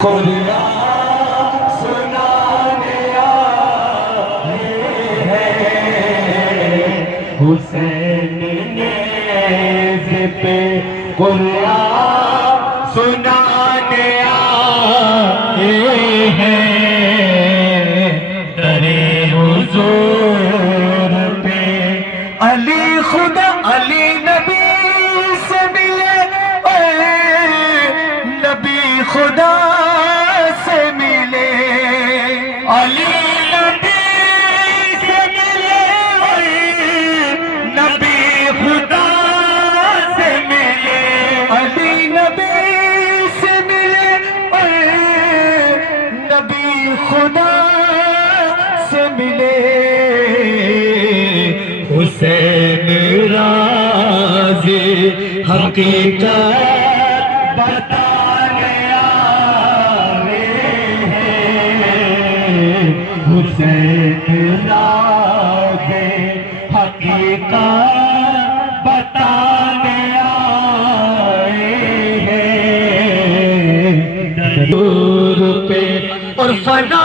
قرآن سنانے آئے ہیں حسین نیز پہ قرآن سنانے آئے ہیں در حضور پہ علی خدا علی نبی سے ملے اے نبی خدا سے ملے علی نبی سے ملے نبی خدا سے ملے علی نبی سے ملے نبی خدا سے ملے حسین راضی حقیقت بتانے حسین راضی حقیقت بتانے آئے ہیں دور پہ اور فنا